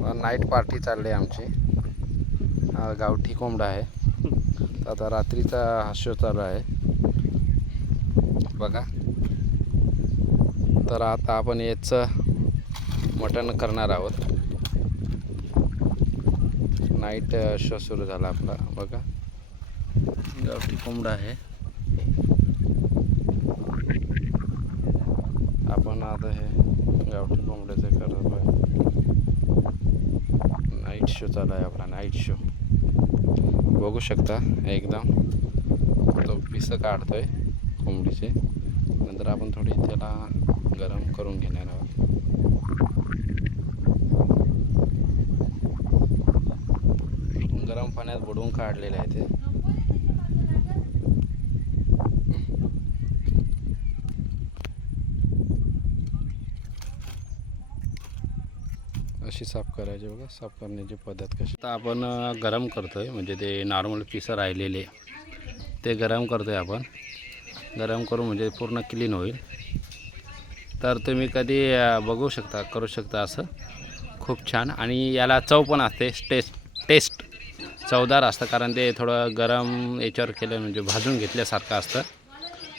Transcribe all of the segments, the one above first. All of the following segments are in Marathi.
नाईट पार्टी चालली आहे आमची. हा गावठी कोंबडा आहे. तर आता रात्रीचा हा शो चालू आहे. बघा. तर आता आपण याचं मटण करणार आहोत. नाईट शो सुरू झाला आपला. बघा. गावठी कोंबडा आहे. आपण आता हे गावठी कोंबड्याचं करत आहे नाईट शो चालू आहे आपला नाईट शो बघू शकता एकदम तो पिसं काढतो आहे कोंबडीचे. नंतर आपण थोडी त्याला गरम करून घेणार आहोत. गरम पाण्यात बुडवून काढलेले आहे ते. कशी साफ करायची बघा? साफ करण्याची पद्धत कशी? आता आपण गरम गरम करतोय म्हणजे ते नॉर्मल पिसं राहिलेले. ते गरम करतोय आपण. गरम करून म्हणजे पूर्ण क्लीन होईल. तर तुम्ही कधी बघू शकता करू शकता असं. खूप छान. आणि याला चव पण असते. टेस्ट टेस्ट चवदार असतं. कारण ते थोडं गरम याच्यावर केलं म्हणजे भाजून घेतल्यासारखं असतं.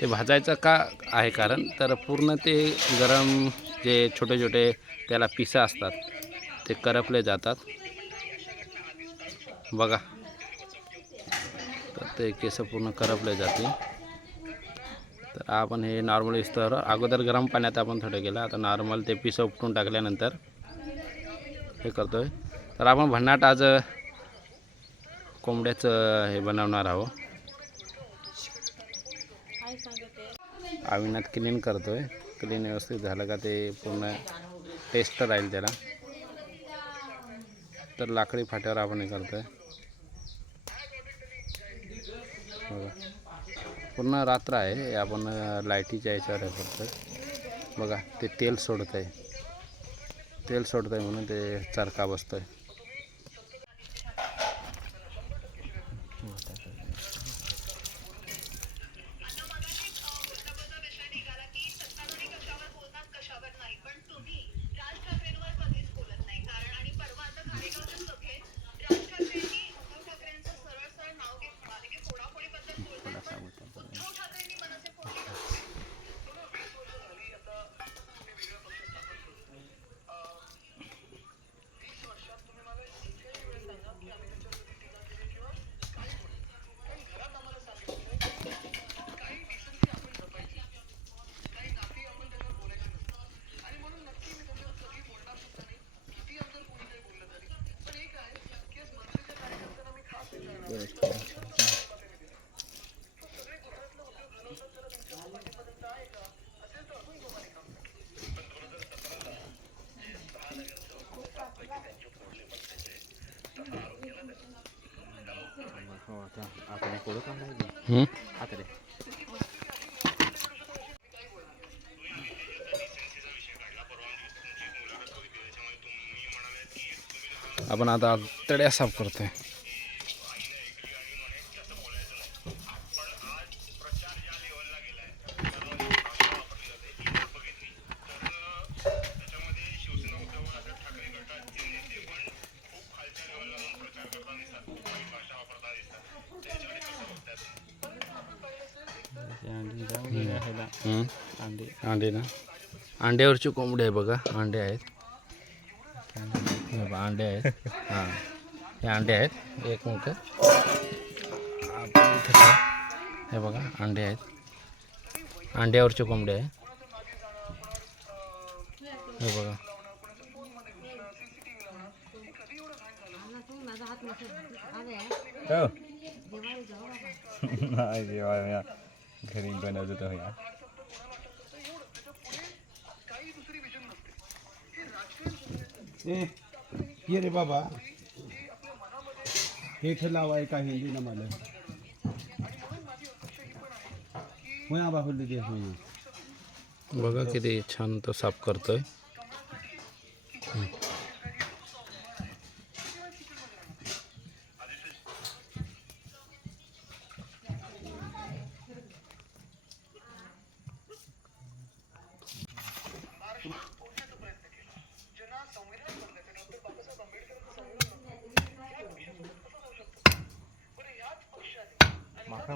ते भाजायचं का आहे कारण? तर पूर्ण ते गरम जे छोटे छोटे त्याला पिसं असतात. ते करपले जातात. बघा. तर ते केस पूर्ण करपले जाते तर आपण हे नॉर्मल इस्तर अगोदर गरम पाण्यात आपण थोडं केलं. आता नॉर्मल ते पिसं उपटून टाकल्यानंतर हे करतो आहे तर आपण भन्नाट आज कोंबड्याचं हे बनवणार आहोत. आविनात क्लीन करतो आहे क्लीन व्यवस्थित झालं का ते पूर्ण टेस्ट राहील त्याला. तर लाकडी फाट्यावर आपण हे करतो आहे बघा. पूर्ण रात्र आहे. आपण लाईटीच्या याच्यावर हे करतो आहे बघा ते तेल सोडत आहे तेल सोडत आहे म्हणून ते चरका बसतो आहे हं? आपण आता तड्या साफ़ करतोय अंडे ना. अंड्यावरची कोंबडी आहे बघा अंडे आहेत. हे बघा, अंडे आहेत. हां हे अंडे आहेत. एक मोठं हे बघा अंडे आहेत. अंड्यावरचे कोंबडे आहे. हे बघा. हो. घरी बनवत होतो या ए ये रे बाबा. हे हेठ आहे का हिंदी ना मला? होय आबा बघा किती छान तो साफ करतोय.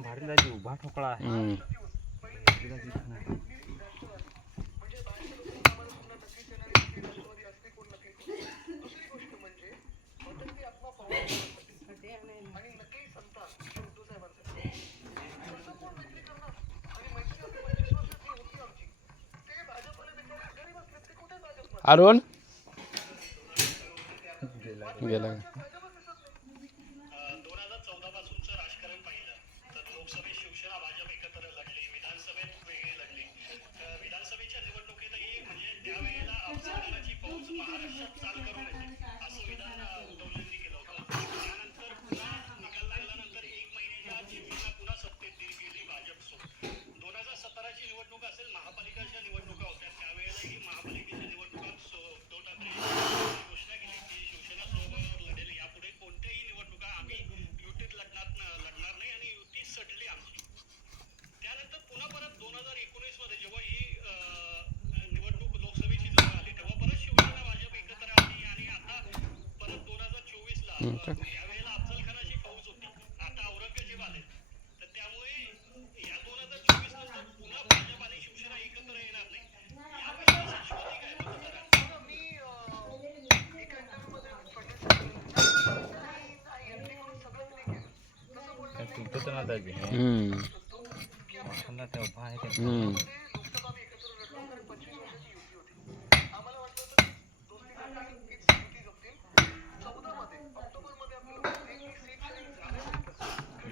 जायची उभा ठोकळा आहे. हम्म. अरुण? गेला. दोन महाराष्ट्रात चाल करून येते असं विधान उद्धवजींनी केलं होतं त्यानंतर पुन्हा निकाल लागल्यानंतर एक महिन्याच्या आत शिवसेना पुन्हा सत्तेत गेली भाजप सोबत दोन हजार सतराची निवडणूक असेल महापालिकाच्या निवडणुका होत्या त्यावेळेलाही महापालिकेच्या निवडणुकात सो- उद्धव ठाकरे घोषणा केली की शिवसेना सोबत लढेल यापुढे कोणत्याही निवडणुका आम्ही युतीत लढणार न- लढणार नाही आणि युती सडली आमची त्यानंतर पुन्हा परत दोन हजार एकोणीसमध्ये जेव्हा ही अं, निवडणूक लोकसभेची जवळ आली तेव्हा परत शिवसेना भाजप एकत्र आली आणि आता परत दोन हजार चोवीस ला यावेळेला अफजल खानाची फौज होती. आता औरंगजेब आले. तर त्यामुळे या दोन हजार चोवीस नंतर पुन्हा भाजप आणि शिवसेना एकत्र येणार नाही. तर ना जायची हम्म. हम्म.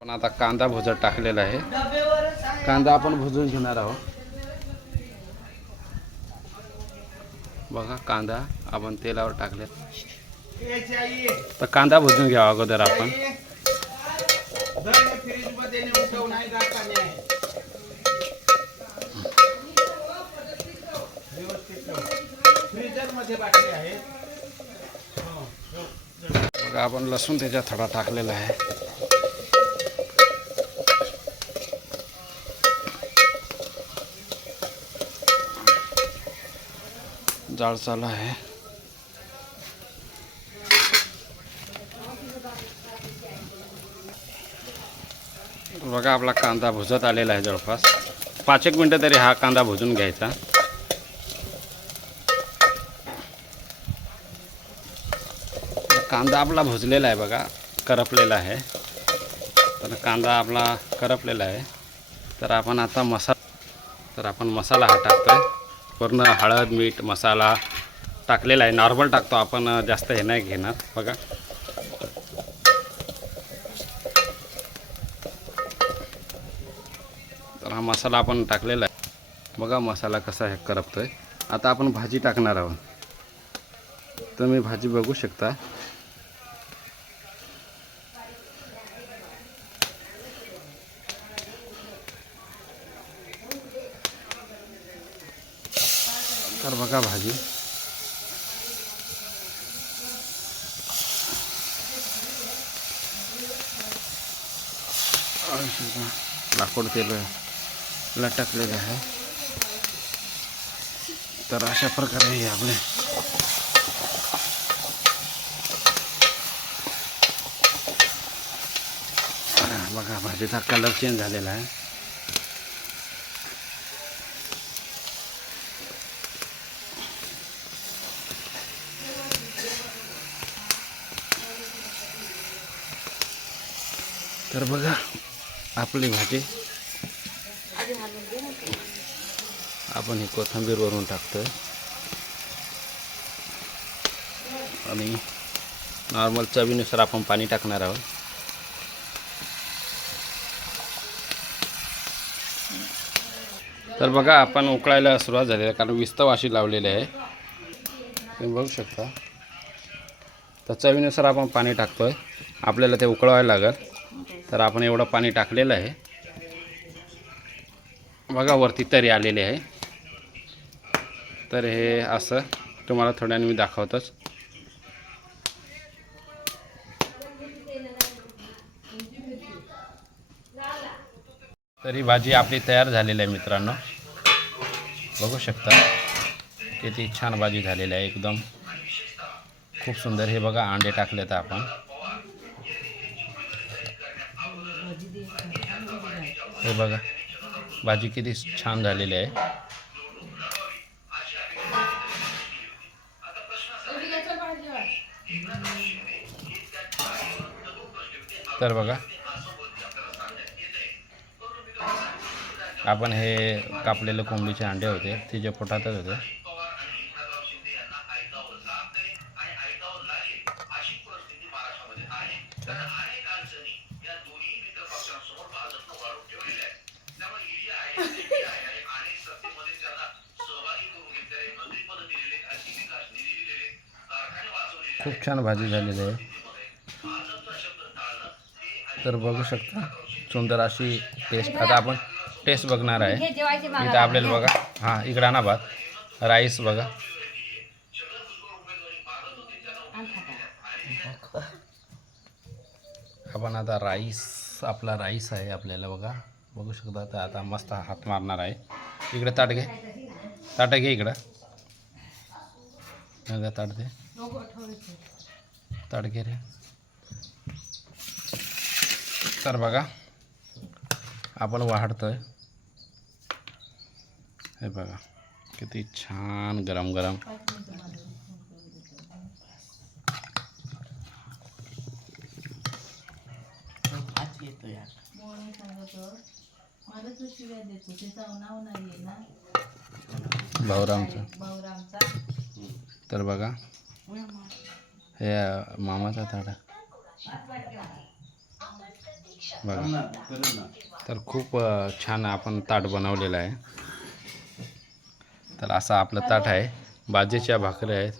पण आता कांदा भुजत टाकलेला आहे. कांदा आपण भुजून घेणार आहोत. बघा कांदा आपण तेलावर टाकलेत. तर कांदा भुजून घ्यावा अगोदर आपण. बघा आपण लसूण त्याच्यात थोडा टाकलेला आहे. जाळ चालू आहे. बघा आपला कांदा भुजत आलेला आहे जवळपास. पाच एक मिनटं तरी हा कांदा भुजून घ्यायचा. कांदा आपला भुजलेला आहे बघा करपलेला आहे. तर कांदा आपला करपलेला आहे. तर आपण आता मसाला तर आपण मसाला हा टाकतो आहे पूर्ण हळद मीठ मसाला टाकलेला आहे. नॉर्मल टाकतो आपण जास्त हे नाही घेणार. बघा. हा मसाला आपण टाकलेला आहे. बघा मसाला कसा हे करपतो आहे आता आपण भाजी टाकणार आहोत. तुम्ही भाजी बघू शकता. तर बघा भाजी. लाकूड तेल लटकलेलं आहे. तर अशा प्रकारे हे आपले बघा भाजीचा कलर चेंज झालेला आहे. तर बघा आपली भाजी आपण ही कोथंबीर वरून आहे आणि नॉर्मल चवीनुसार आपण पाणी टाकणार आहोत. तर बघा आपण उकळायला सुरुवात झाली आहे कारण विस्तव अशी लावलेली आहे. तुम्ही बघू शकता. तर चवीनुसार आपण पाणी टाकतोय. आपल्याला ते उकळवायला लागेल. तर आपण एवढं पाणी टाकलेलं आहे. बघा वरती तरी आलेले आहे. तर हे असं तुम्हाला थोड्याने मी दाखवतोच. तरी भाजी आपली तयार झालेली आहे मित्रांनो. बघू शकता किती छान भाजी झालेली आहे एकदम. खूप सुंदर हे बघा अंडे टाकले आहेत आपण. हे बघा भाजी किती छान झालेली आहे. तर बघा. आपण हे कापलेले कोंबडीचे अंडे होते तिच्या पोटातच होते. खूप छान भाजी झालेली आहे. तर बघू शकता सुंदर अशी टेस्ट आता आपण टेस्ट बघणार आहे. हे इथं आपल्याला बघा. हां इकडं ना भात. राईस बघा. आपण आता राईस आपला राईस आहे आपल्याला बघा. बघू शकता तर आता मस्त हात मारणार आहे. इकडे ताट घे. ताट घे इकडं. ताट दे. घे रे. तर बघा आपण वाढतोय. हे बघा किती छान गरम गरम. भाऊरामचा. तर बघा हे मामाचा ताडा बघा. तर खूप छान आपण ताट बनवलेलं आहे. तर असं आपलं ताट आहे. बाजेच्या भाकऱ्या आहेत.